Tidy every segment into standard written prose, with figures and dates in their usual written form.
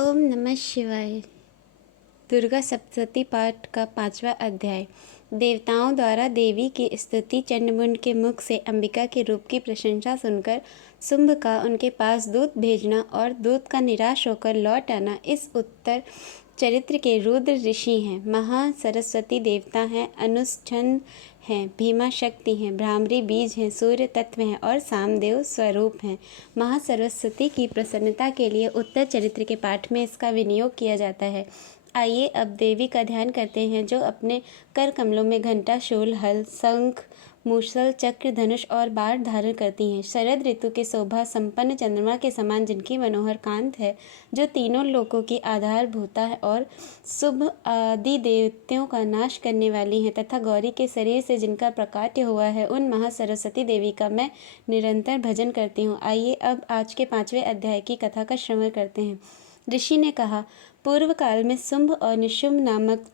ओम नमः शिवाय। दुर्गा सप्तशती पाठ का 5वां अध्याय। देवताओं द्वारा देवी की स्तुति। चंडमुंड के मुख से अंबिका के रूप की प्रशंसा सुनकर शुंभ का उनके पास दूत भेजना और दूत का निराश होकर लौट आना इस उत्तर चरित्र के रुद्र ऋषि हैं। महा सरस्वती देवता हैं, अनुष्ठन हैं, भीमा शक्ति हैं, भ्रामरी बीज हैं, सूर्य तत्व हैं और सामदेव स्वरूप हैं। महा सरस्वती की प्रसन्नता के लिए उत्तर चरित्र के पाठ में इसका विनियोग किया जाता है। आइए अब देवी का ध्यान करते हैं, जो अपने कर कमलों में घंटा, शूल, हल, शंख, मूसल, चक्र, धनुष और बाण धारण करती हैं। शरद ऋतु के शोभा संपन्न चंद्रमा के समान जिनकी मनोहर कांत है, जो तीनों लोकों की आधारभूता है और शुभ आदि देवताओं का नाश करने वाली हैं, तथा गौरी के शरीर से जिनका प्रकाट्य हुआ है, उन महासरस्वती देवी का मैं निरंतर भजन करती हूँ। आइए अब आज के 5वें अध्याय की कथा का श्रवण करते हैं। ऋषि ने कहा, पूर्व काल में शुंभ और निशुंभ नामक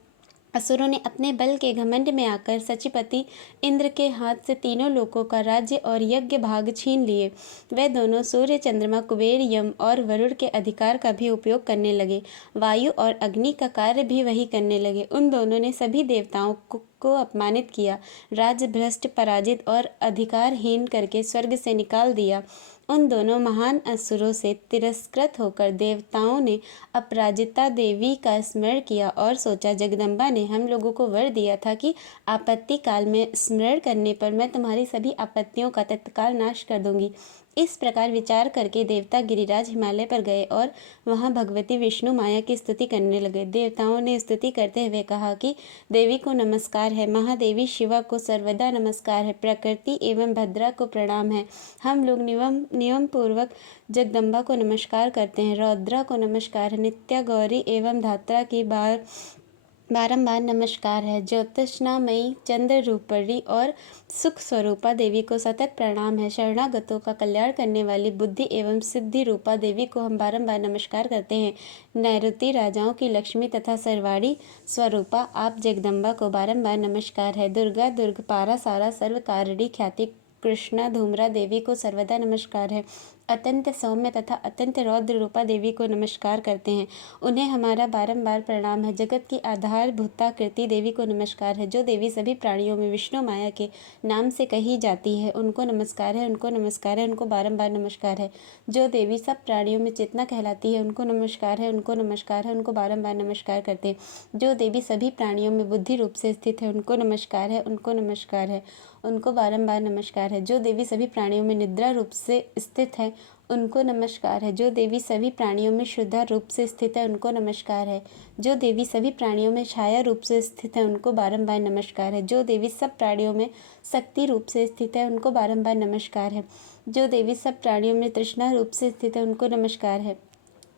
असुरों ने अपने बल के घमंड में आकर सचिपति इंद्र के हाथ से तीनों लोकों का राज्य और यज्ञ भाग छीन लिए। वे दोनों सूर्य, चंद्रमा, कुबेर, यम और वरुण के अधिकार का भी उपयोग करने लगे। वायु और अग्नि का कार्य भी वही करने लगे। उन दोनों ने सभी देवताओं को अपमानित किया, राज्य भ्रष्ट, पराजित और अधिकारहीन करके स्वर्ग से निकाल दिया। उन दोनों महान असुरों से तिरस्कृत होकर देवताओं ने अपराजिता देवी का स्मरण किया और सोचा, जगदम्बा ने हम लोगों को वर दिया था कि आपत्ति काल में स्मरण करने पर मैं तुम्हारी सभी आपत्तियों का तत्काल नाश कर दूंगी। इस प्रकार विचार करके देवता गिरिराज हिमालय पर गए और वहां भगवती विष्णु माया की स्तुति करने लगे। देवताओं ने स्तुति करते हुए कहा कि देवी को नमस्कार है, महादेवी शिवा को सर्वदा नमस्कार है, प्रकृति एवं भद्रा को प्रणाम है। हम लोग नियम पूर्वक जगदम्बा को नमस्कार करते हैं, रौद्रा को नमस्कार है, नित्या गौरी एवं धात्रा की बारंबार नमस्कार है, ज्योतिष्नामयी, चंद्र रूपरी और सुख स्वरूपा देवी को सतत प्रणाम है, शरणागतों का कल्याण करने वाली बुद्धि एवं सिद्धि रूपा देवी को हम बारंबार नमस्कार करते हैं, नैऋति राजाओं की लक्ष्मी तथा सर्वाणी स्वरूपा आप जगदम्बा को बारंबार नमस्कार है, दुर्गा, दुर्ग, पारा, सारा, सर्वकारिणी ख्याति कृष्णा, धूम्रा देवी को सर्वदा नमस्कार है, अत्यंत सौम्य तथा अत्यंत रौद्र रूपा देवी को नमस्कार करते हैं, उन्हें हमारा बारंबार प्रणाम है। जगत की आधारभूता कृति देवी को नमस्कार है, जो देवी सभी प्राणियों में विष्णु माया के नाम से कही जाती है, उनको नमस्कार है, उनको नमस्कार है, उनको बारंबार नमस्कार है। जो देवी सब प्राणियों में चेतना कहलाती है, उनको नमस्कार है, उनको नमस्कार है, उनको बारंबार नमस्कार करते हैं। जो देवी सभी प्राणियों में बुद्धि रूप से स्थित है, उनको नमस्कार है, उनको नमस्कार है, उनको बारंबार नमस्कार है। जो देवी सभी प्राणियों में निद्रा रूप से स्थित है, उनको नमस्कार है। जो देवी सभी प्राणियों में शुद्धा रूप से स्थित है, उनको नमस्कार है। जो देवी सभी प्राणियों में छाया रूप से स्थित है, उनको बारंबार नमस्कार है। जो देवी सब प्राणियों में शक्ति रूप से स्थित है, उनको बारंबार नमस्कार है। जो देवी सब प्राणियों में तृष्णा रूप से स्थित है, उनको नमस्कार है।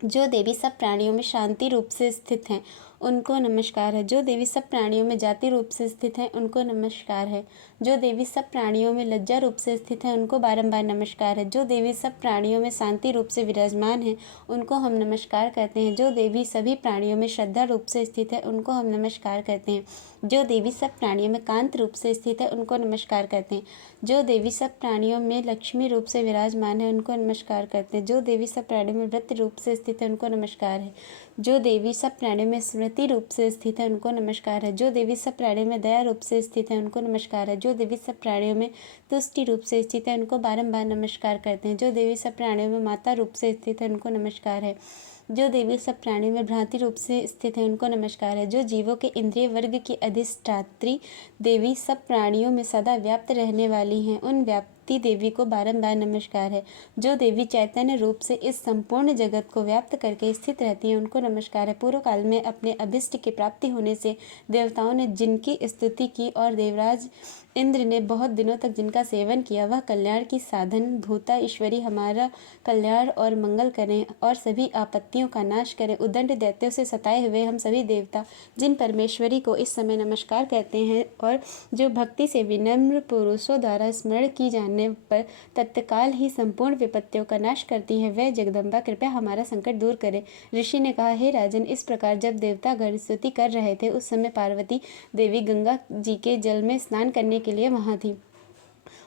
जो देवी सब प्राणियों में शांति रूप से स्थित हैं, उनको नमस्कार है। जो देवी सब प्राणियों में जाति रूप से स्थित हैं, उनको नमस्कार है। जो देवी सब प्राणियों में लज्जा रूप से स्थित है, उनको बारंबार नमस्कार है। जो देवी सब प्राणियों में शांति रूप से विराजमान है, उनको हम नमस्कार करते हैं। जो देवी सभी प्राणियों में श्रद्धा रूप से स्थित है, उनको हम नमस्कार करते हैं। जो देवी सब प्राणियों में कांत रूप से स्थित है, उनको नमस्कार करते हैं। जो देवी सब प्राणियों में लक्ष्मी रूप से विराजमान है, उनको नमस्कार करते हैं। जो देवी सब प्राणियों में व्रत रूप से स्थित है, उनको नमस्कार है। जो देवी सब प्राणियों में स्मृति रूप से स्थित है, उनको नमस्कार है। जो देवी सब प्राणियों में दया रूप से स्थित है, उनको नमस्कार है। जो देवी सब प्राणियों में तुष्टि रूप से स्थित है, उनको बारंबार नमस्कार करते हैं। जो देवी सब प्राणियों में माता रूप से स्थित है, उनको नमस्कार है। जो देवी सब प्राणियों में भ्रांति रूप से स्थित है, उनको नमस्कार है। जो जीवों के इंद्रिय वर्ग की अधिष्ठात्री देवी सब प्राणियों में सदा व्याप्त रहने वाली हैं, उन व्याप्ति देवी को बारंबार नमस्कार है। जो देवी चैतन्य रूप से इस संपूर्ण जगत को व्याप्त करके स्थित रहती हैं, उनको नमस्कार है। पूर्व काल में अपने अभिष्ट की प्राप्ति होने से देवताओं ने जिनकी स्तुति की और देवराज इंद्र ने बहुत दिनों तक जिनका सेवन किया, वह कल्याण की साधन भूता ईश्वरी हमारा कल्याण और मंगल करें और सभी आपत्तियों का नाश करें। उद्दंड दैत्यों से सताए हुए हम सभी देवता जिन परमेश्वरी को इस समय नमस्कार कहते हैं और जो भक्ति से विनम्र पुरुषों द्वारा स्मरण की जाने पर तत्काल ही संपूर्ण विपत्तियों का नाश करती है, वह जगदम्बा कृपया हमारा संकट दूर करे। ऋषि ने कहा, हे राजन, इस प्रकार जब देवतागण स्तुति कर रहे थे, उस समय पार्वती देवी गंगा जी के जल में स्नान करने के लिए वहां थी।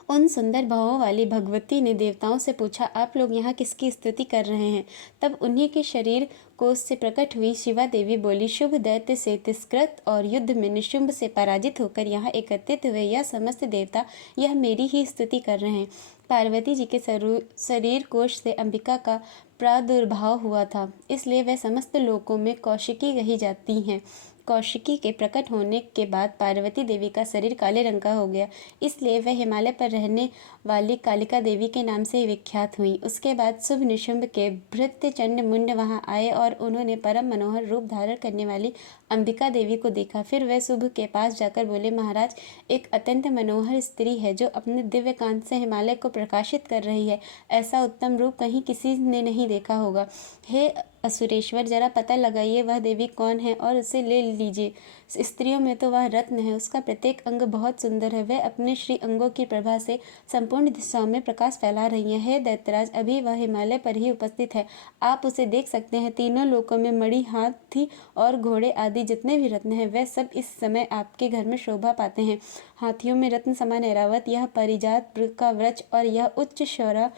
उन सुंदर भावों वाली भगवती ने देवताओं से पूछा, आप लोग यहाँ किसकी स्तुति कर रहे हैं? तब उन्हीं के शरीर कोष से प्रकट हुई शिवा देवी बोली, शुभ दैत्य से तिरस्कृत और युद्ध में निशुंभ से पराजित होकर यहाँ एकत्रित हुए यह समस्त देवता यह मेरी ही स्तुति कर रहे हैं। पार्वती जी के शरीर कोश से अंबिका का प्रादुर्भाव हुआ था, इसलिए वह समस्त लोकों में कौशिकी कही जाती हैं। कौशिकी के प्रकट होने के बाद पार्वती देवी का शरीर काले रंग का हो गया, इसलिए वह हिमालय पर रहने वाली कालिका देवी के नाम से विख्यात हुई। उसके बाद शुभ निशुंभ के भृत्य चंड मुंड वहां आए और उन्होंने परम मनोहर रूप धारण करने वाली अंबिका देवी को देखा। फिर वह शुभ के पास जाकर बोले, महाराज, एक अत्यंत मनोहर स्त्री है जो अपने दिव्य कांत से हिमालय को प्रकाशित कर रही है। ऐसा उत्तम रूप कहीं किसी ने नहीं देखा होगा। हे असुरेश्वर, जरा पता लगाइए वह देवी कौन है और उसे ले लीजिए। स्त्रियों में तो वह रत्न है, उसका प्रत्येक अंग बहुत सुंदर है। वह अपने श्री अंगों की प्रभा से संपूर्ण दिशाओं में प्रकाश फैला रही है। हे दैत्यराज, अभी वह हिमालय पर ही उपस्थित है, आप उसे देख सकते हैं। तीनों लोकों में मणि, हाथी और घोड़े आदि जितने भी रत्न हैं वह सब इस समय आपके घर में शोभा पाते हैं। हाथियों में रत्न समान ऐरावत, यह परिजात का वृक्ष और यह उच्च शौरा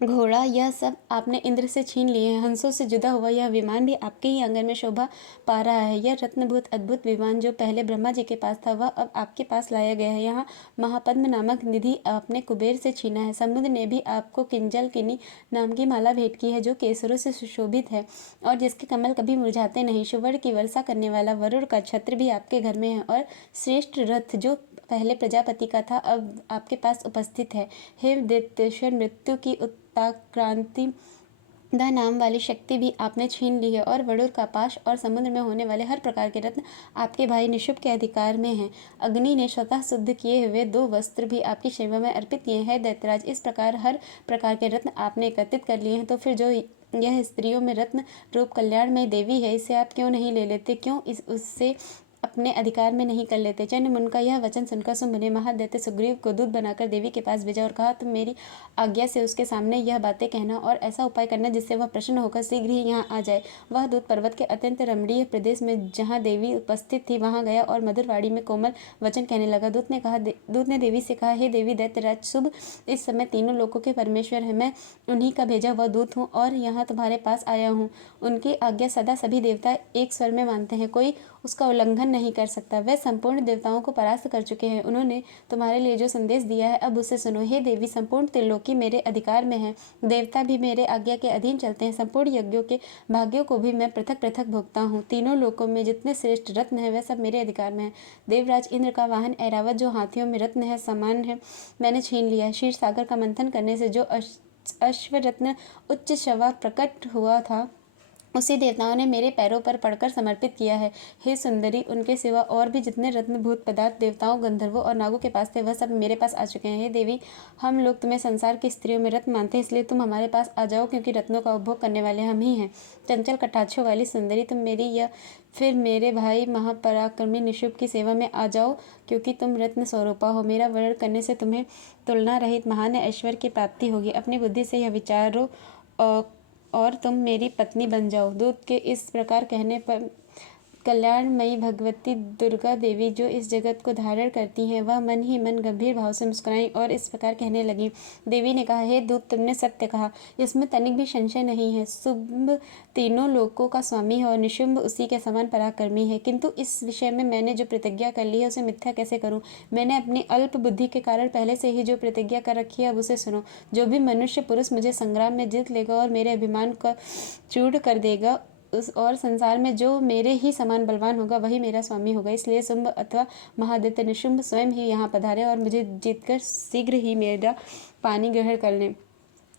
घोड़ा, यह सब आपने इंद्र से छीन लिए हैं। हंसों से जुदा हुआ यह विमान भी आपके ही आंगन में शोभा पा रहा है। यह रत्नभूत अद्भुत विमान जो पहले ब्रह्मा जी के पास था वह अब आपके पास लाया गया है। यहाँ महापद्म नामक निधि आपने कुबेर से छीना है। समुद्र ने भी आपको किंजलकिनी नाम की माला भेंट की है जो केसरों से सुशोभित है और जिसके कमल कभी मुरझाते नहीं। सुवर्ण की वर्षा करने वाला वरुण का छत्र भी आपके घर में है और श्रेष्ठ रथ जो पहले प्रजापति का था अब आपके पास उपस्थित है। हे दैत्येश्वर, मृत्यु की उत्क्रांति दा नाम वाली शक्ति भी आपने छीन ली है और वरुण का पाश और समुद्र में होने वाले हर प्रकार के रत्न आपके भाई निशुंभ के अधिकार में हैं। अग्नि ने स्वतः शुद्ध किए हुए 2 वस्त्र भी आपकी सेवा में अर्पित किए हैं। दैत्यराज, इस प्रकार हर प्रकार के रत्न आपने एकत्रित कर लिए हैं, तो फिर जो यह स्त्रियों में रत्न रूप कल्याणमय देवी है, इसे आप क्यों नहीं ले लेते? क्यों उससे अपने अधिकार में नहीं कर लेते? चंड मुंड का यह वचन सुनकर शुंभ ने महादैत्य सुग्रीव को दूत बनाकर देवी के पास भेजा और कहा, तुम मेरी आज्ञा से उसके सामने यह बातें कहना और ऐसा उपाय करना जिससे वह प्रसन्न होकर शीघ्र ही यहाँ आ जाए। वह दूत पर्वत के अत्यंत रमणीय प्रदेश में जहाँ देवी उपस्थित थी वहाँ गया और मधुरवाणी में कोमल वचन कहने लगा। दूत ने देवी से कहा, हे देवी दैत्यराज शुंभ इस समय तीनों लोकों के परमेश्वर है, मैं उन्हीं का भेजा हुआ दूत हूँ और यहाँ तुम्हारे पास आया हूँ। उनकी आज्ञा सदा सभी देवता एक स्वर में मानते हैं, कोई उसका उल्लंघन नहीं कर सकता। वह संपूर्ण देवताओं को परास्त कर चुके हैं। उन्होंने तुम्हारे लिए जो संदेश दिया है अब उसे सुनो। हे देवी, संपूर्ण त्रिलोकी मेरे अधिकार में है, देवता भी मेरे आज्ञा के अधीन चलते हैं। संपूर्ण यज्ञों के भाग्यों को भी मैं पृथक पृथक भोगता हूँ। तीनों लोकों में जितने श्रेष्ठ रत्न है वह सब मेरे अधिकार में है। देवराज इंद्र का वाहन ऐरावत जो हाथियों में रत्न है समान है, मैंने छीन लिया है। क्षीर सागर का मंथन करने से जो अश्वरत्न उच्च शवा प्रकट हुआ था उसे देवताओं ने मेरे पैरों पर पड़कर समर्पित किया है। हे सुंदरी, उनके सिवा और भी जितने रत्नभूत पदार्थ देवताओं, गंधर्वों और नागों के पास थे वह सब मेरे पास आ चुके हैं। हे देवी, हम लोग तुम्हें संसार की स्त्रियों में रत्न मानते हैं, इसलिए तुम हमारे पास आ जाओ, क्योंकि रत्नों का उपभोग करने वाले हम ही हैं। चंचल कटाक्षों वाली सुंदरी, तुम मेरी या फिर मेरे भाई महापराक्रमी निशुंभ की सेवा में आ जाओ, क्योंकि तुम रत्न स्वरूपा हो। मेरा वर्णन करने से तुम्हें तुलना रहित महान ऐश्वर्य की प्राप्ति होगी। अपनी बुद्धि से यह विचारो और तुम मेरी पत्नी बन जाओ। दूत के इस प्रकार कहने पर कल्याणमयी भगवती दुर्गा देवी जो इस जगत को धारण करती हैं वह मन ही मन गंभीर भाव से मुस्कुराई और इस प्रकार कहने लगी। देवी ने कहा, हे दूत, तुमने सत्य कहा, इसमें तनिक भी संशय नहीं है। शुंभ तीनों लोकों का स्वामी है और निशुंभ उसी के समान पराक्रमी है, किंतु इस विषय में मैंने जो प्रतिज्ञा कर ली है उसे मिथ्या कैसे करूं? मैंने अपनी अल्प बुद्धि के कारण पहले से ही जो प्रतिज्ञा कर रखी है अब उसे सुनो। जो भी मनुष्य पुरुष मुझे संग्राम में जीत लेगा और मेरे अभिमान का चूर्ण कर देगा और संसार में जो मेरे ही समान बलवान होगा वही मेरा स्वामी होगा। इसलिए शुंभ अथवा महादैत्य निशुंभ स्वयं ही यहाँ पधारे और मुझे जीतकर शीघ्र ही मेरा पानी ग्रहण कर लें।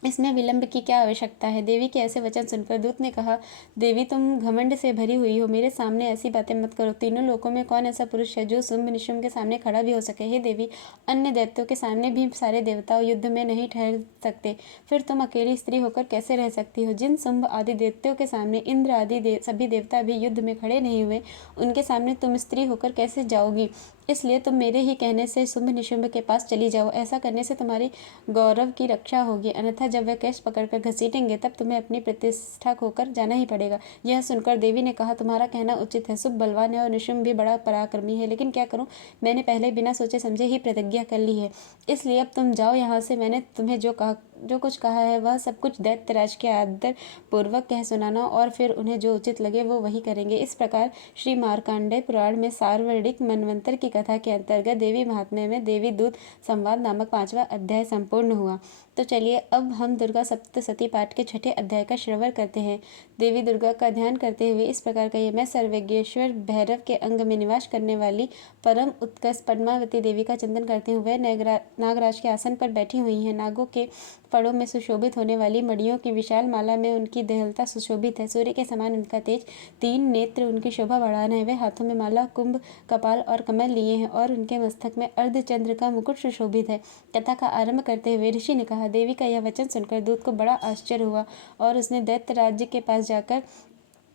इसमें विलंब की क्या आवश्यकता है? देवी के ऐसे वचन सुनकर दूत ने कहा, देवी, तुम घमंड से भरी हुई हो, मेरे सामने ऐसी बातें मत करो। तीनों लोकों में कौन ऐसा पुरुष है जो शुंभ निशुंभ के सामने खड़ा भी हो सके? हे देवी, अन्य दैत्यों के सामने भी सारे देवता युद्ध में नहीं ठहर सकते, फिर तुम अकेली स्त्री होकर कैसे रह सकती हो? जिन शुंभ आदि दैत्यों के सामने इंद्र आदि सभी देवता भी युद्ध में खड़े नहीं हुए, उनके सामने तुम स्त्री होकर कैसे जाओगी? इसलिए तुम मेरे ही कहने से शुंभ निशुंभ के पास चली जाओ। ऐसा करने से तुम्हारी गौरव की रक्षा होगी, अन्यथा जब वे केश पकड़कर घसीटेंगे तब तुम्हें अपनी प्रतिष्ठा खोकर जाना ही पड़ेगा। यह सुनकर देवी ने कहा, तुम्हारा कहना उचित है। शुंभ बलवान है और निशुंभ भी बड़ा पराक्रमी है, लेकिन क्या करूं, मैंने पहले बिना सोचे समझे ही प्रतिज्ञा कर ली है। इसलिए अब तुम जाओ यहाँ से। मैंने तुम्हें जो कुछ कहा है वह सब कुछ दैत्यराज के आदर पूर्वक कह सुनाना, और फिर उन्हें जो उचित लगे वो वही करेंगे। इस प्रकार श्री मार्कंडेय पुराण में सार्वणिक मनवंतर की कथा के अंतर्गत देवी महात्म्य में देवी दूत संवाद नामक 5वां अध्याय संपूर्ण हुआ। तो चलिए अब हम दुर्गा सप्तशती पाठ के 6ठे अध्याय का श्रवण करते हैं। देवी दुर्गा का ध्यान करते हुए इस प्रकार कहिए, मैं सर्वज्ञेश्वर भैरव के अंग में निवास करने वाली परम उत्कृष्ट पद्मावती देवी का चिंतन करती हूँ। वह नागराज के आसन पर बैठी हुई हैं। नागों के फड़ों में सुशोभित होने वाली मणियों की विशाल माला में उनकी देहलता सुशोभित है। सूर्य के समान उनका तेज, 3 नेत्र उनकी शोभा बढ़ाना है। वे हाथों में माला, कुंभ, कपाल और कमल लिए हैं और उनके मस्तक में अर्धचंद्र का मुकुट सुशोभित है। कथा का आरंभ करते हुए ऋषि ने कहा, देवी का यह वचन सुनकर दूत को बड़ा आश्चर्य हुआ और उसने दैत्य राज्य के पास जाकर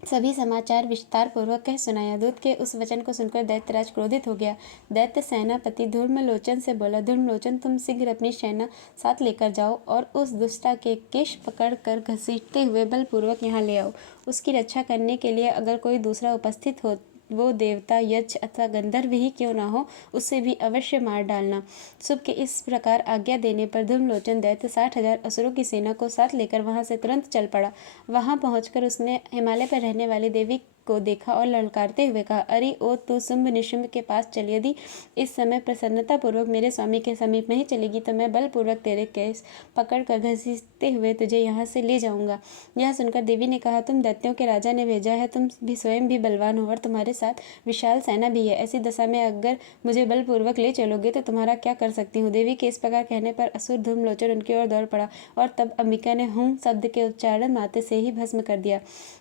सभी समाचार विस्तार पूर्वक कह सुनाया। दूत के उस वचन को सुनकर दैत्यराज क्रोधित हो गया। दैत्य सेनापति धूम्रलोचन से बोला, धूम्रलोचन, तुम शीघ्र अपनी सेना साथ लेकर जाओ और उस दुष्टा के केश पकड़ कर घसीटते हुए बलपूर्वक यहाँ ले आओ। उसकी रक्षा करने के लिए अगर कोई दूसरा उपस्थित हो, वो देवता, यक्ष अथवा गंधर्व ही क्यों ना हो, उससे भी अवश्य मार डालना। शुभ के इस प्रकार आज्ञा देने पर धूम्रलोचन दैत्य 60,000 असुरों की सेना को साथ लेकर वहां से तुरंत चल पड़ा। वहां पहुंचकर उसने हिमालय पर रहने वाली देवी को देखा और ललकारते हुए कहा, अरे ओ तू शुंभ निशुंभ के पास चल। यदि इस समय प्रसन्नता पूर्वक मेरे स्वामी के समीप नहीं चलेगी तो मैं बलपूर्वक तेरे केस पकड़कर घसीटते हुए तुझे यहाँ से ले जाऊंगा। यह सुनकर देवी ने कहा, तुम दैत्यों के राजा ने भेजा है, तुम भी स्वयं भी बलवान हो और तुम्हारे साथ विशाल सेना भी है। ऐसी दशा में अगर मुझे बलपूर्वक ले चलोगे तो तुम्हारा क्या कर सकती हूँ। देवी के इस प्रकार कहने पर असुर धूम्रलोचन उनकी ओर दौड़ पड़ा और तब अंबिका ने हुं शब्द के उच्चारण मात्र से ही भस्म कर दिया।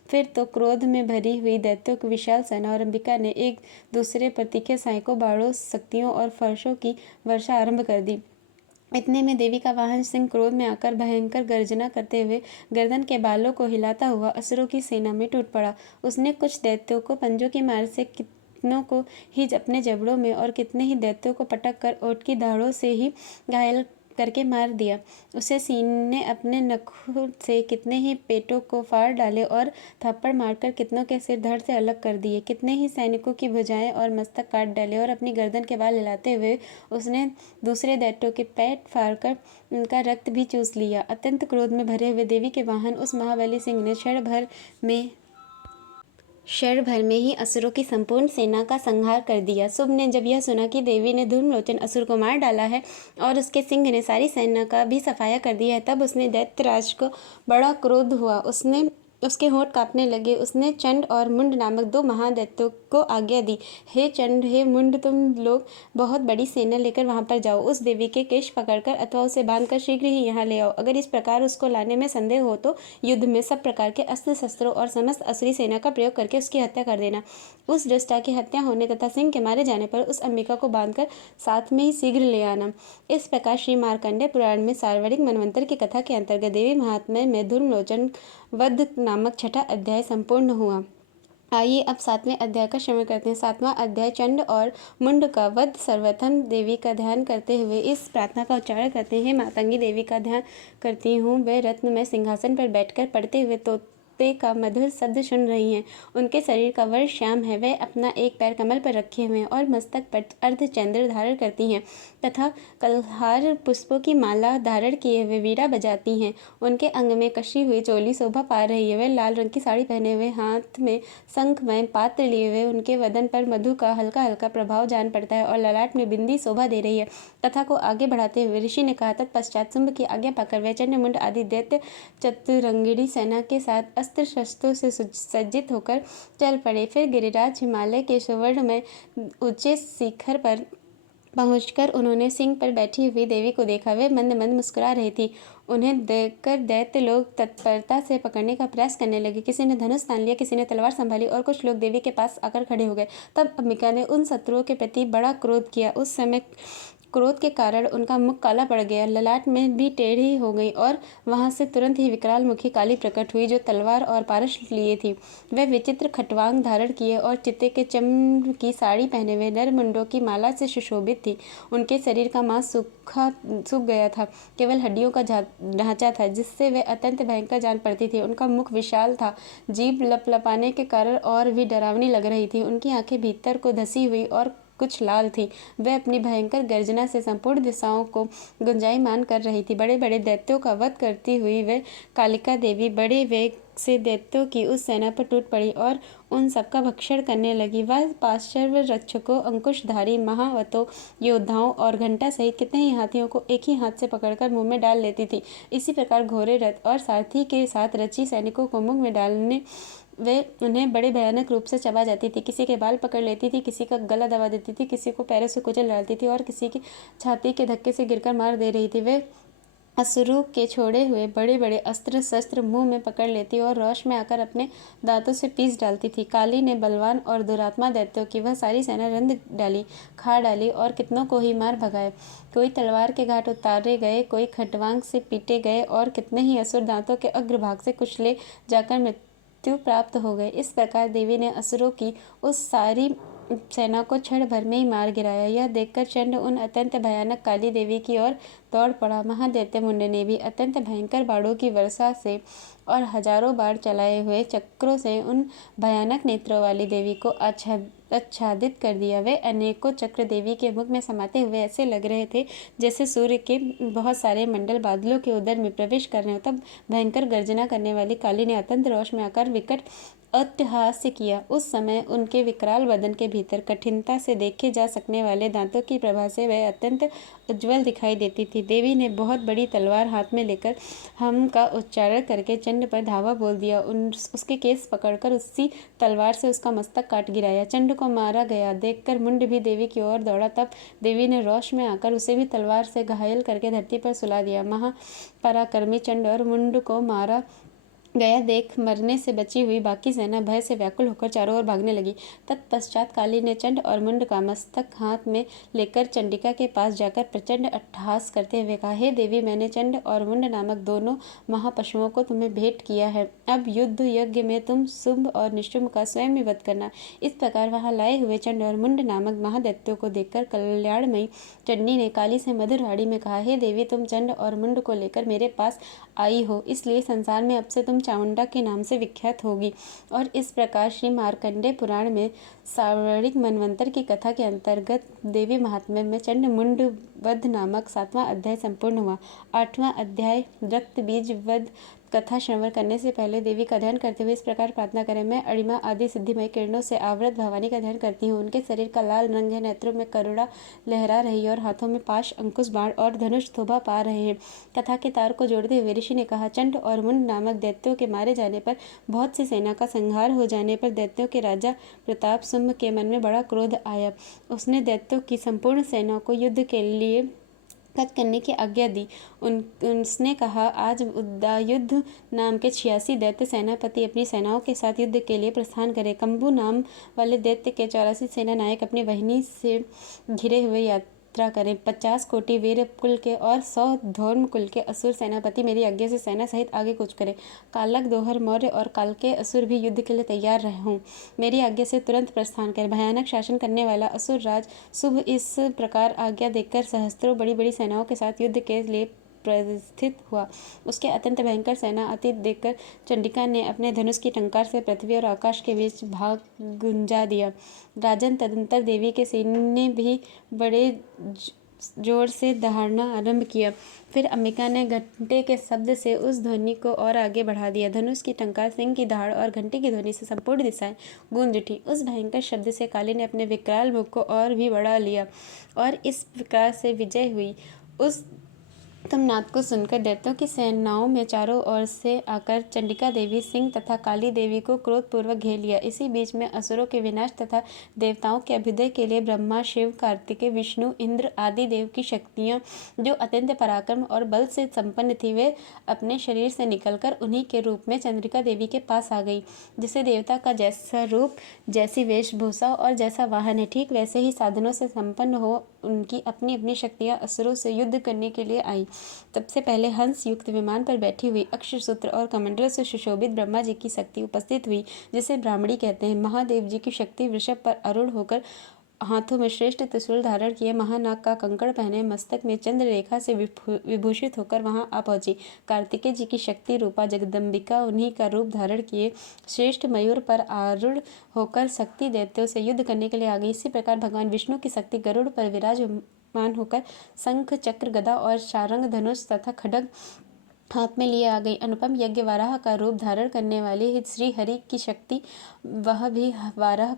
फिर तो क्रोध में भरी हुई दैत्यों की विशाल सेना और अंबिका ने एक दूसरे पर तीखे सैकों बाणों, शक्तियों और फर्शों की वर्षा आरंभ कर दी। इतने में देवी का वाहन सिंह क्रोध में आकर भयंकर गर्जना करते हुए गर्दन के बालों को हिलाता हुआ असुरों की सेना में टूट पड़ा। उसने कुछ दैत्यों को पंजों की मार से, कितनों को ही अपने जबड़ों में और कितने ही दैत्यों को पटक कर ओट की दाढ़ों से ही घायल करके मार दिया। उसे सीने अपने नखों से कितने ही पेटों को फाड़ डाले और थप्पड़ मारकर कितनों के सिर धड़ से अलग कर दिए। कितने ही सैनिकों की भुजाएं और मस्तक काट डाले और अपनी गर्दन के बाल हिलाते हुए उसने दूसरे दैत्यों के पेट फाड़कर उनका रक्त भी चूस लिया। अत्यंत क्रोध में भरे हुए देवी के वाहन उस महाबली सिंह ने क्षण भर में ही असुरों की संपूर्ण सेना का संहार कर दिया। शुभ ने जब यह सुना कि देवी ने धूम्रलोचन असुर को मार डाला है और उसके सिंह ने सारी सेना का भी सफाया कर दिया है, तब उसने दैत्यराज को बड़ा क्रोध हुआ। उसके होंठ कांपने लगे। उसने चंड और मुंड नामक 2 महादैत्यों को आज्ञा दी, हे चंड, हे मुंड, तुम लोग बहुत बड़ी सेना लेकर वहां पर जाओ। उस देवी के केश पकड़कर अथवा उसे बांधकर शीघ्र ही यहाँ ले आओ। अगर इस प्रकार उसको लाने में संदेह हो तो युद्ध में सब प्रकार के अस्त्र शस्त्रों और समस्त असुरी सेना का प्रयोग करके उसकी हत्या कर देना। उस दुष्टा की हत्या होने तथा सिंह के मारे जाने पर उस अंबिका को बांधकर साथ में ही शीघ्र ले आना। इस प्रकार श्री मार्कंडेय पुराण में सार्वणिक मनवंतर की कथा के अंतर्गत देवी महात्म्य में धूम्रलोचन वध नामक 6ठा अध्याय संपूर्ण हुआ। आइए अब 7वें अध्याय का श्रवण करते हैं। 7वां अध्याय चंड और मुंड का वध। सर्वप्रथम देवी का ध्यान करते हुए इस प्रार्थना का उच्चारण करते हैं, मातंगी देवी का ध्यान करती हूँ। वे रत्न में सिंहासन पर बैठकर पढ़ते हुए तोते का मधुर शब्द सुन रही हैं। उनके शरीर का वर्ण श्याम है। वे अपना एक पैर कमल पर रखे हुए हैं और मस्तक पर अर्धचंद्र धारण करती हैं तथा कल्हार पुष्पों की माला धारण किए हुए वीणा बजाती हैं। उनके अंग में कशी हुई चोली शोभा पा रही है। वे लाल रंग की साड़ी पहने हुए, हाथ में शंखमय पात्र लिए हुए, उनके वदन पर मधु का हल्का हल्का प्रभाव जान पड़ता है और ललाट में बिंदी शोभा दे रही है। कथा को आगे बढ़ाते हुए ऋषि ने कहा, तत्पश्चात शुंभ की आज्ञा पाकर वे चंडमुंड आदि दैत्य चतुरंगिणी सेना के साथ अस्त्र शस्त्रों से सज्जित होकर चल पड़े। फिर गिरिराज हिमालय के सुवर्ण में ऊंचे शिखर पर पहुंचकर उन्होंने सिंह पर बैठी हुई देवी को देखा। वे मंद मंद मुस्कुरा रही थी। उन्हें देखकर दैत्य लोग तत्परता से पकड़ने का प्रयास करने लगे। किसी ने धनुष तान लिया, किसी ने तलवार संभाली और कुछ लोग देवी के पास आकर खड़े हो गए। तब अंबिका ने उन शत्रुओं के प्रति बड़ा क्रोध किया। उस समय क्रोध के कारण उनका मुख काला पड़ गया, ललाट में भी टेढ़ी हो गई और वहां से तुरंत ही विकराल मुखी काली प्रकट हुई जो तलवार और पारस लिए थी। वह विचित्र खटवांग धारण किए और चित्ते के चम की साड़ी पहने हुए नर मुंडों की माला से सुशोभित थी। उनके शरीर का मांस सूख गया था, केवल हड्डियों का ढांचा था जिससे वे अत्यंत भयंकर जान पड़ती थी। उनका मुख विशाल था, जीभ लपलपाने के कारण और भी डरावनी लग रही थी। उनकी आंखें भीतर को धसी हुई और कुछ लाल थी। वह अपनी भयंकर गर्जना से संपूर्ण दिशाओं को गुंजायमान कर रही थी। बड़े बड़े दैत्यों का वध करती हुई वह कालिका देवी बड़े वेग से दैत्यों की उस सेना पर टूट पड़ी और उन सबका भक्षण करने लगी। वह पार्श्व रक्षकों, अंकुशधारी महावतों, योद्धाओं और घंटा सहित कितने ही हाथियों को एक ही हाथ से पकड़कर मुंह में डाल लेती थी। इसी प्रकार घोड़े, रथ और सारथी के साथ रची सैनिकों को मुंह में डालने वे उन्हें बड़े भयानक रूप से चबा जाती थी। किसी के बाल पकड़ लेती थी, किसी का गला दबा देती थी, किसी को पैरों से कुचल डालती थी और किसी की छाती के धक्के से गिरकर मार दे रही थी। वे असुरों के छोड़े हुए बड़े बड़े अस्त्र शस्त्र मुंह में पकड़ लेती और रोष में आकर अपने दांतों से पीस डालती थी। काली ने बलवान और दुरात्मा दैत्यों की वह सारी सेना रंध डाली, खा डाली और कितनों को ही मार भगाए। कोई तलवार के घाट उतारे गए, कोई खटवांग से पीटे गए और कितने ही असुर दांतों के अग्रभाग से कुचले जाकर मृत्यु प्राप्त हो गए। इस प्रकार देवी ने असुरों की उस सारी सेना को क्षण भर में ही मार गिराया। यह देखकर चंड उन अत्यंत भयानक काली देवी की ओर दौड़ पड़ा। महादैत्य मुंड ने भी अत्यंत भयंकर बाणों की वर्षा से और हजारों बाण चलाए हुए चक्रों से उन भयानक नेत्रों वाली देवी को आच्छादित कर दिया। वे अनेकों चक्र देवी के मुख में समाते हुए ऐसे लग रहे थे जैसे सूर्य के बहुत सारे मंडल बादलों के उदर में प्रवेश कर रहे हो। तब भयंकर गर्जना करने वाली काली ने अत्यंत रोष में आकर विकट अट्टहास्य किया। उस समय उनके विकराल बदन के भीतर कठिनता से देखे जा सकने वाले दांतों की प्रभा से वह अत्यंत उज्ज्वल दिखाई देती थी। देवी ने बहुत बड़ी तलवार हाथ में लेकर हम का उच्चारण करके चंड पर धावा बोल दिया। उसके केस पकड़कर उसी तलवार से उसका मस्तक काट गिराया। चंड को मारा गया देखकर मुंड भी देवी की ओर दौड़ा। तब देवी ने रोष में आकर उसे भी तलवार से घायल करके धरती पर सुला दिया। महापराक्रमी चंड और मुंड को मारा गया देख मरने से बची हुई बाकी सेना भय से व्याकुल होकर चारों ओर भागने लगी। तत्पश्चात काली ने चंड और मुंड का मस्तक हाथ में लेकर चंडिका के पास जाकर प्रचंड अट्टहास करते हुए कहा, हे देवी, मैंने चंड और मुंड नामक दोनों महापशुओं को तुम्हें भेंट किया है। अब युद्ध यज्ञ में तुम शुंभ और निशुंभ का स्वयं ही वध करना। इस प्रकार वहां लाए हुए चंड और मुंड नामक महादैत्यों को देखकर कल्याणमयी चंडी ने काली से मधुर वाणी में कहा, हे देवी, तुम चंड और मुंड को लेकर मेरे पास आई हो, इसलिए संसार में अब से तुम चामुंडा के नाम से विख्यात होगी। और इस प्रकार श्री मार्कंडेय पुराण में सावर्णिक मनवंतर की कथा के अंतर्गत देवी महात्म्य में चंड मुंड वध नामक 7वां अध्याय संपूर्ण हुआ। 8वां अध्याय रक्त बीज वध कथा श्रवण करने से पहले देवी का ध्यान करते हुए इस प्रकार प्रार्थना करें। मैं अणिमा आदि सिद्धिमय किरणों से आवृत भवानी का ध्यान करती हूँ। उनके शरीर का लाल रंग है, नेत्रों में करुणा लहरा रही है और हाथों में पाश, अंकुश, बाण और धनुष शोभा पा रहे हैं। कथा के तार को जोड़ते हुए ऋषि ने कहा, चंड और मुंड नामक दैत्यों के मारे जाने पर, बहुत सी सेना का संहार हो जाने पर दैत्यों के राजा प्रताप शुंभ के मन में बड़ा क्रोध आया। उसने दैत्यों की संपूर्ण सेना को युद्ध के लिए कट करने की आज्ञा दी। उसने कहा, आज उद्दायुध नाम के 86 दैत्य सेनापति अपनी सेनाओं के साथ युद्ध के लिए प्रस्थान करें। कंबू नाम वाले दैत्य के 84 सेना नायक अपनी वाहिनी से घिरे हुए यात्रा करें। 50 कोटि वीर कुल के और 100 धौर्म कुल के असुर सेनापति मेरी आज्ञा से सेना सहित आगे कूच करें। कालक, दोहर, मौर्य और काल के असुर भी युद्ध के लिए तैयार रहे हों। मेरी आज्ञा से तुरंत प्रस्थान करें। भयानक शासन करने वाला असुर राज शुभ इस प्रकार आज्ञा देकर सहस्त्रों बड़ी बड़ी सेनाओं के साथ युद्ध के लिए प्रस्थित हुआ। उसके अत्यंत भयंकर सेना अतीत देखकर चंडिका ने अपने धनुष की टंकार से पृथ्वी और आकाश के बीच भाग गुंजा दिया। राजन, तदंतर देवी के सीने भी बड़े जोर से दहाड़ना आरंभ किया। फिर अंबिका ने घंटे के शब्द से उस ध्वनि को और आगे बढ़ा दिया। धनुष की टंकार, सिंह की दहाड़ और घंटे की ध्वनि से संपूर्ण दिशाएं गूंज उठी। उस भयंकर शब्द से काली ने अपने विकराल मुख को और भी बढ़ा लिया और इस प्रकार से विजय हुई। उस तुम नाद को सुनकर दैत्यों की सेनाओं में चारों ओर से आकर चंडिका देवी, सिंह तथा काली देवी को क्रोधपूर्वक घेर लिया। इसी बीच में असुरों के विनाश तथा देवताओं के अभ्युदय के लिए ब्रह्मा, शिव, कार्तिकेय, विष्णु, इंद्र आदि देव की शक्तियाँ जो अत्यंत पराक्रम और बल से संपन्न थी, वे अपने शरीर से निकलकर उन्हीं के रूप में चंद्रिका देवी के पास आ गई। जिसे देवता का जैसा रूप, जैसी वेशभूषा और जैसा वाहन है, ठीक वैसे ही साधनों से संपन्न हो उनकी अपनी अपनी शक्तियाँ असुरों से युद्ध करने के लिए आई। सबसे पहले हंस युक्त विमान पर बैठी हुई अक्षसूत्र और कमंडलों से सुशोभित ब्रह्मा जी की शक्ति उपस्थित हुई, जिसे ब्राह्मणी कहते हैं। महादेव जी की शक्ति वृषभ पर आरूढ़ होकर हाथों में श्रेष्ठ त्रिशूल धारण किए, महानाग का कंकड़ पहने, मस्तक में चंद्र रेखा से विभूषित होकर वहां आ पहुंची। कार्तिकेय जी की शक्ति रूपा जगदम्बिका उन्हीं का रूप धारण किए श्रेष्ठ मयूर पर आरूढ़ होकर शक्ति दैत्यों से युद्ध करने के लिए आ गई। इसी प्रकार भगवान विष्णु की शक्ति गरुड़ पर विराजमान होकर शंख, चक्र, गदा और शारंग, धनुष तथा खड्ग हाथ में लिए आ गई। अनुपम यज्ञ वाराह का रूप धारण करने वाली श्री हरि की शक्ति, वह भी वाराह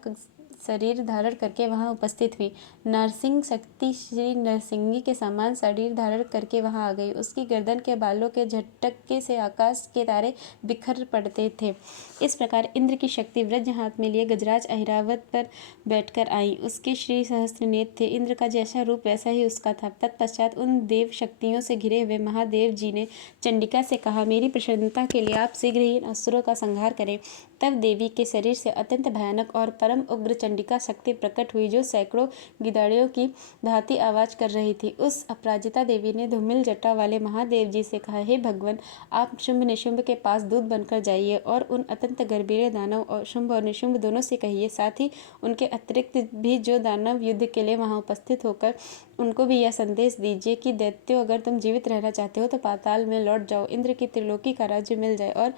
शरीर धारण करके वहां उपस्थित हुई। नरसिंह शक्ति श्री नरसिंही के समान शरीर धारण करके वहां आ गई। उसकी गर्दन के बालों के झटके से आकाश के तारे बिखर पड़ते थे। इस प्रकार इंद्र की शक्ति वज्र हाथ में लिए गजराज ऐरावत पर बैठकर आई। उसके श्री सहस्त्र नेत्र थे। इंद्र का जैसा रूप वैसा ही उसका था। तत्पश्चात उन देव शक्तियों से घिरे हुए महादेव जी ने चंडिका से कहा, मेरी प्रसन्नता के लिए आप शीघ्र ही इन असुरों का संहार करें। तब देवी के शरीर से अत्यंत भयानक और परम उग्र चंडिका शक्ति प्रकट हुई, जो सैकड़ों गिदाड़ियों की भांति आवाज कर रही थी। उस अपराजिता देवी ने धूमिल जटा वाले महादेव जी से कहा, हे भगवान, आप शुंभ निशुंभ के पास दूत बनकर जाइए और उन अत्यंत गर्भीरे दानव और शुंभ और निशुंभ दोनों से कहिए, साथ ही उनके अतिरिक्त भी जो दानव युद्ध के लिए वहां उपस्थित होकर उनको भी यह संदेश दीजिए कि दैत्यों, अगर तुम जीवित रहना चाहते हो तो पाताल में लौट जाओ, इंद्र की त्रिलोकी का राज्य मिल जाए और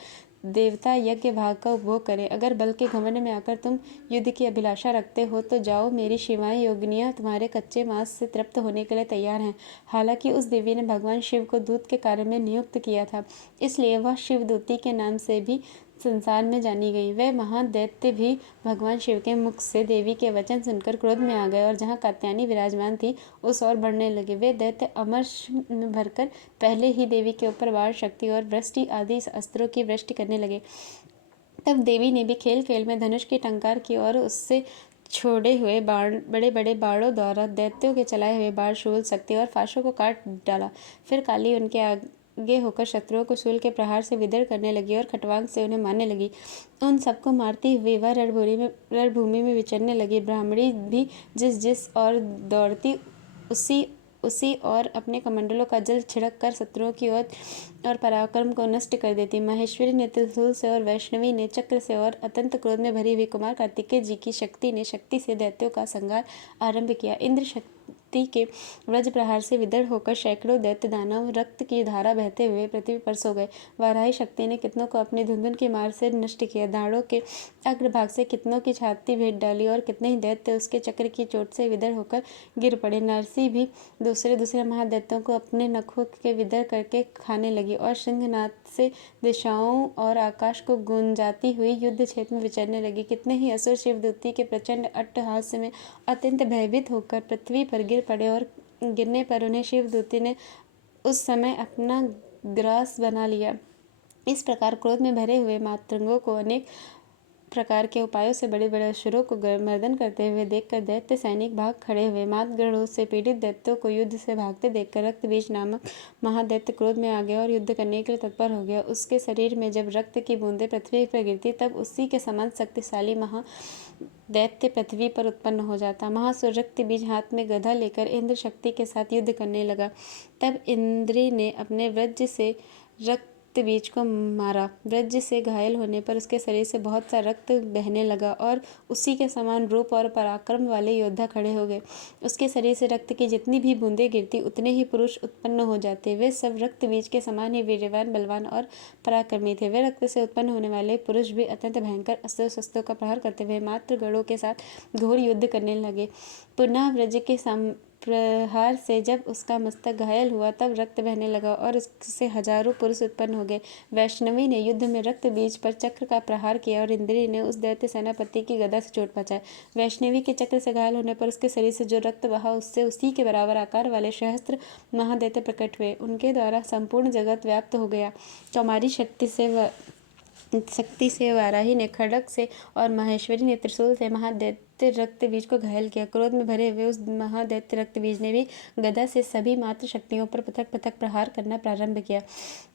देवता यज्ञ भाग का उपभोग करें। अगर बल के घमंड में आकर तुम युद्ध की अभिलाषा रखते हो तो जाओ, मेरी शिवाएं योगिनियां तुम्हारे कच्चे मांस से तृप्त होने के लिए तैयार हैं। हालांकि उस देवी ने भगवान शिव को दूत के कार्य में नियुक्त किया था, इसलिए वह शिवदूती के नाम से भी संसार में जानी गई। वह महान दैत्य भी भगवान शिव के मुख से देवी के वचन सुनकर क्रोध में आ गए और जहाँ कात्यायनी विराजमान थी उस ओर बढ़ने लगे। वे दैत्य अमर्ष में भरकर पहले ही देवी के ऊपर बाण शक्ति और वृष्टि आदि अस्त्रों की वृष्टि करने लगे। तब देवी ने भी खेल खेल में धनुष की टंकार की और उससे छोड़े हुए बाण, बड़े बड़े बाणों द्वारा दैत्यों के चलाए हुए बाण, शूल, शक्ति और फांसों को काट डाला। फिर काली उनके आगे होकर शत्रुओं को शूल के प्रहार से विदर करने लगी और खटवांग से उन्हें मारने लगी। उन सबको मारती हुई वह रणभूमि में विचरने लगी। ब्राह्मणी भी जिस और दौड़ती उसी और अपने कमंडलों का जल छिड़क कर शत्रुओं की ओर और पराक्रम को नष्ट कर देती। महेश्वरी ने त्रिशूल से और वैष्णवी ने चक्र से और अत्यंत क्रोध में भरी हुई कुमार कार्तिकेय जी की शक्ति ने शक्ति से दैत्यों का संहार आरंभ किया। इंद्र शक्ति के वज्र प्रहार से विदर होकर सैकड़ों दैत्य दानव रक्त की धारा बहते हुए पृथ्वी पर सो गए। वाराही शक्ति ने कितनों को अपने धुंधुन की मार से नष्ट किया। दाढ़ों के अग्रभाग से कितनों की छाती भेद डाली और कितने ही दैत्य उसके चक्र की चोट से विदर होकर गिर पड़े। नरसी भी दूसरे महादैत्यों को अपने नखों के विदर करके खाने लगी और सिंहनाद से दिशाओं और आकाश को गूंजाती हुई युद्ध क्षेत्र में विचरने लगी। कितने ही असुर शिवदूती के प्रचंड अट्टहास्य में अत्यंत भयभीत होकर पृथ्वी पर गिर पड़े और गिरने पर उन्हें शिवदूती ने उस समय अपना ग्रास बना लिया। इस प्रकार क्रोध में भरे हुए मातंगों को अनेक प्रकार के उपायों से बड़े बड़े असुरों को मर्दन करते हुए देखकर दैत्य सैनिक भाग खड़े हुए। मातगढ़ों से पीड़ित दैत्यों को युद्ध से भागते देखकर रक्तबीज नामक महादैत्य क्रोध में आ गया और युद्ध करने के लिए तत्पर हो गया। उसके शरीर में जब रक्त की बूंदें पृथ्वी पर गिरती तब उसी के समान शक्तिशाली दैत्य पृथ्वी पर उत्पन्न हो जाता। महासुर रक्तबीज हाथ में गदा लेकर इंद्र शक्ति के साथ युद्ध करने लगा। तब इंद्र ने अपने वज्र से रक्तबीज को मारा। वज्र से घायल होने पर उसके शरीर से बहुत सा रक्त बहने लगा और उसी के समान रूप और पराक्रम वाले योद्धा खड़े हो गए। उसके शरीर से रक्त की जितनी भी बूंदें गिरती उतने ही पुरुष उत्पन्न हो जाते। वे सब रक्तबीज के समान ही वीर्यवान, बलवान और पराक्रमी थे। वे रक्त से उत्पन्न होने वाले पुरुष भी अत्यंत भयंकर अस्त्र शस्त्रों का प्रहार करते हुए मात्र गढ़ों के साथ घोर युद्ध करने लगे। पुनः वज्र के प्रहार से जब उसका मस्तक घायल हुआ तब रक्त बहने लगा और उससे हजारों पुरुष उत्पन्न हो गए। वैष्णवी ने युद्ध में रक्त बीज पर चक्र का प्रहार किया और इंद्री ने उस दैत्य सेनापति की गदा से चोट पहुंचाई। वैष्णवी के चक्र से घायल होने पर उसके शरीर से जो रक्त बहा उससे उसी के बराबर आकार वाले सहस्त्र महादैत्य प्रकट हुए। उनके द्वारा संपूर्ण जगत व्याप्त हो गया। कौमारी शक्ति से शक्ति से वाराही ने खड्ग से और माहेश्वरी ने त्रिशूल से महादैत्य रक्तबीज को घायल किया। क्रोध में भरे हुए उस महादैत्य रक्तबीज ने भी गदा से सभी मात्र शक्तियों पर पथक पथक प्रहार करना प्रारंभ किया।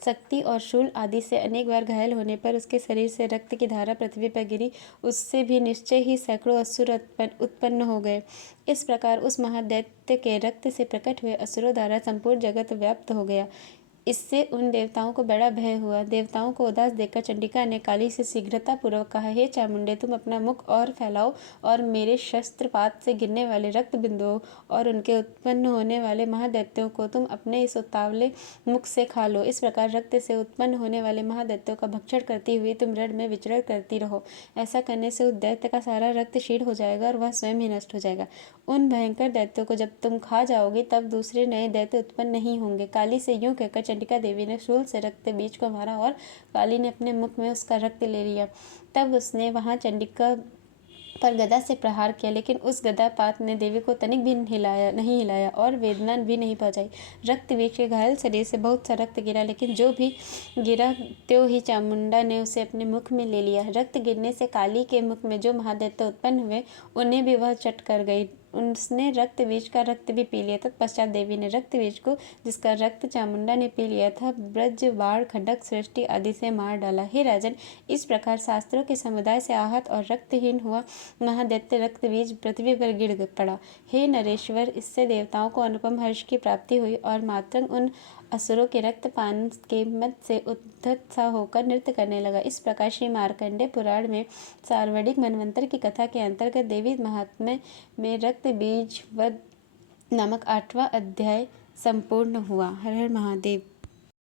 शक्ति और शूल आदि से अनेक बार घायल होने पर उसके शरीर से रक्त की धारा पृथ्वी पर गिरी। उससे भी निश्चय ही सैकड़ों असुर उत्पन्न हो गए। इस प्रकार उस महादैत्य के रक्त से प्रकट हुए असुरों द्वारा संपूर्ण जगत व्याप्त हो गया। इससे उन देवताओं को बड़ा भय हुआ। देवताओं को उदास देखकर चंडिका ने काली से शीघ्रता पूर्वक कहा, हे चामुंडे, तुम अपना मुख और फैलाओ और मेरे शस्त्रपात से गिरने वाले रक्त बिंदुओं और उनके उत्पन्न होने वाले महादैत्यों को तुम अपने इस उतावले मुख से खा लो। इस प्रकार रक्त से उत्पन्न होने वाले महादैत्यों का भक्षण करती हुई तुम रण में विचरण करती रहो। ऐसा करने से उस दैत्य का सारा रक्त क्षीण हो जाएगा और वह स्वयं ही नष्ट हो जाएगा। उन भयंकर दैत्यों को जब तुम खा जाओगे तब दूसरे नए दैत्य उत्पन्न नहीं होंगे। काली से यूं कहकर चंडिका देवी ने शूल से रक्त बीज को मारा और काली ने अपने मुख में उसका रक्त ले लिया। तब उसने वहां चंडिका पर गदा से प्रहार किया, लेकिन उस गदापात ने देवी को तनिक भी नहीं हिलाया और वेदना भी नहीं पहुंचाई। रक्त बीज के घायल शरीर से बहुत सा रक्त गिरा, लेकिन जो भी गिरा त्यों ही चामुंडा ने उसे अपने मुख में ले लिया। रक्त गिरने से काली के मुख में जो महादैत्य उत्पन्न हुए उन्हें भी वह चट कर गई। उसने रक्त बीज का रक्त भी पी लिया। तत्पश्चात देवी ने रक्त बीज को, जिसका रक्त चामुंडा ने पी लिया था, ब्रज बाण खड्ग सृष्टि आदि से मार डाला। हे राजन, इस प्रकार शास्त्रों के समुदाय से आहत और रक्तहीन हुआ महादैत्य रक्त बीज पृथ्वी पर गिर पड़ा। हे नरेश्वर, इससे देवताओं को अनुपम हर्ष की प्राप्ति हुई और मातंग उन असुरों के रक्तपान के मद से उद्धत सा होकर नृत्य करने लगा। इस प्रकार श्री मार्कंडेय पुराण में सार्वणिक मनवंतर की कथा के अंतर्गत देवी महात्म्य में रक्त बीज वध नामक 8वां अध्याय संपूर्ण हुआ। हर हर महादेव।